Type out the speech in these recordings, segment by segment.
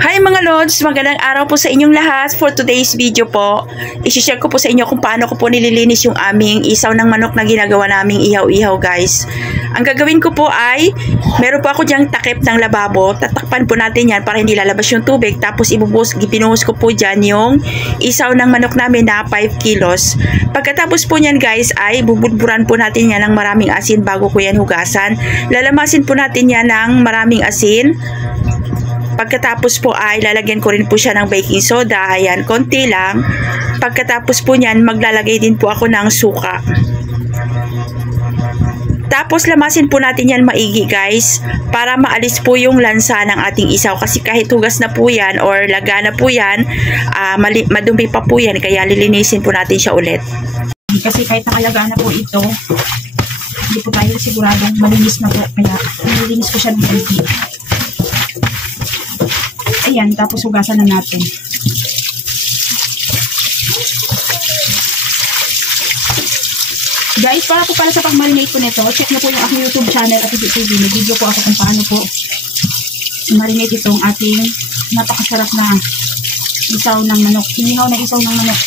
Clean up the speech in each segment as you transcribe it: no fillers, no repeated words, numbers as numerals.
Hi mga Lods! Magandang araw po sa inyong lahat. For today's video po, isi-share ko po sa inyo kung paano ko po nililinis yung aming isaw ng manok na ginagawa naming ihaw-ihaw guys. Ang gagawin ko po ay, meron po ako dyang takip ng lababo. Tatakpan po natin yan para hindi lalabas yung tubig. Tapos pinuhos ko po dyan yung isaw ng manok namin na 5 kilos. Pagkatapos po nyan guys ay bubudburan po natin yan ng maraming asin bago ko yan hugasan. Lalamasin po natin yan ng maraming asin. Pagkatapos po ay lalagyan ko rin po siya ng baking soda. Ayan, konti lang. Pagkatapos po niyan, maglalagay din po ako ng suka. Tapos lamasin po natin yan maigi guys, para maalis po yung lansa ng ating isaw. Kasi kahit hugas na po yan or laga na po yan, madumi pa po yan. Kaya lilinisin po natin siya ulit. Kasi kahit nakalaga na po ito, hindi po tayo siguradong malinis na po. Kaya nililinis ko siya ng konti. Ayan, tapos hugasan na natin. Guys, para po pala sa pag-marinate ko nito, check nyo po yung aking YouTube channel at TV. May video po ako kung paano po marinate itong ating napakasarap na isaw ng manok. Hinihaw na isaw ng manok.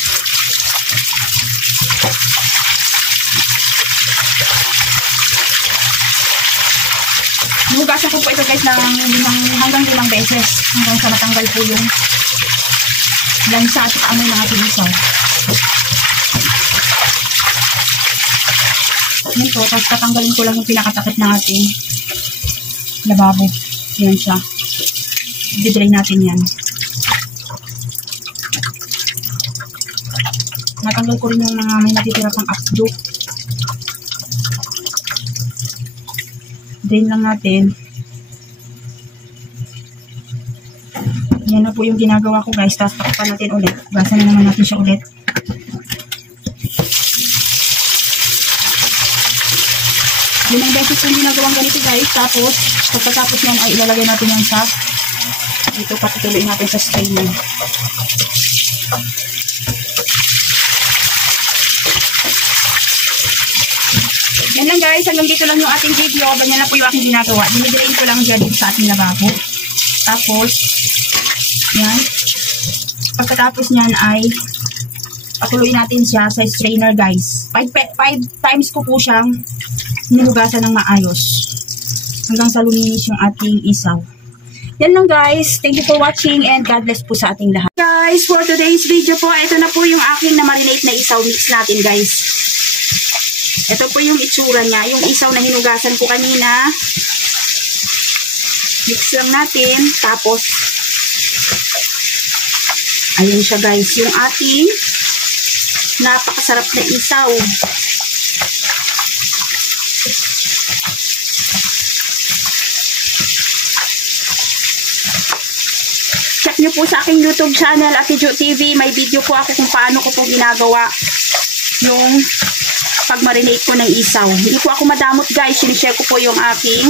Hugasan ko po ito guys hanggang 5 beses hanggang sa matanggal po yung lansa at amoy ng ating isaw. Yan po, tapos tatanggalin ko lang yung pinakatakip ng ating lababo. Yan siya. I-drain natin yan. Natanggal ko rin yung mga may natitira pang updo. Drain lang natin. Yan na po yung ginagawa ko guys. Tapos takpan natin ulit. Basan na naman natin siya ulit. Limang beses yung ginagawang ganito guys. Tapos pagkatapos yan ay ilalagay natin yan sa dito, patutuloy natin sa strainer. Yan lang guys, hanggang dito lang yung ating video. Ganyan lang po yung aking ginagawa. Dinidrain ko lang dyan dito sa ating lababo. Tapos, yan. Pagkatapos nyan ay patuloy natin siya sa strainer guys. 5 times ko po siyang nilugasan ng maayos. Hanggang sa luminis yung ating isaw. Yan lang guys. Thank you for watching and God bless po sa ating lahat. Guys, for today's video po, ito na po yung aking na marinate na isaw. Mix natin guys. Ito po yung itsura niya. Yung isaw na hinugasan ko kanina. Mix lang natin. Tapos, ayun siya guys. Yung ating napakasarap na isaw. Check nyo po sa aking YouTube channel, Ate Jo TV. May video po ako kung paano ko po ginagawa yung pag-marinate ko ng isaw. Hindi po ako madamot guys. Sinishare ko po yung aking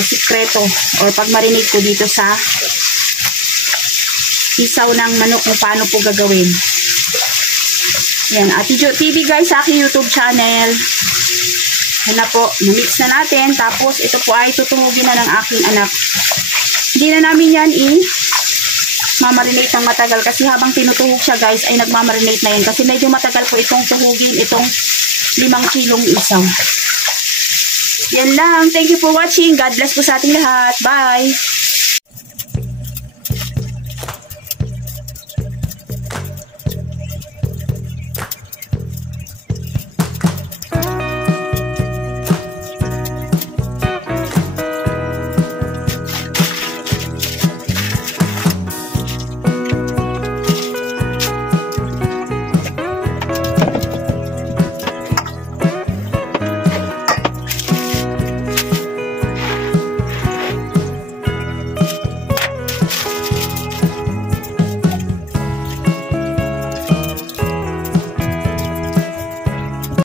sikreto or pag-marinate ko dito sa isaw ng manok kung paano po gagawin. Yan, Ate Jo TV guys sa aking YouTube channel. Yan na po. Na-mix na natin. Tapos ito po ay tutungugin na ng aking anak. Hindi na namin yan mamarinate ng matagal kasi habang tinutuhog siya guys ay nagmamarinate na yun kasi medyo matagal po itong tuhugin itong 5 kilong isaw. Yan lang. Thank you for watching. God bless po sa ating lahat. Bye!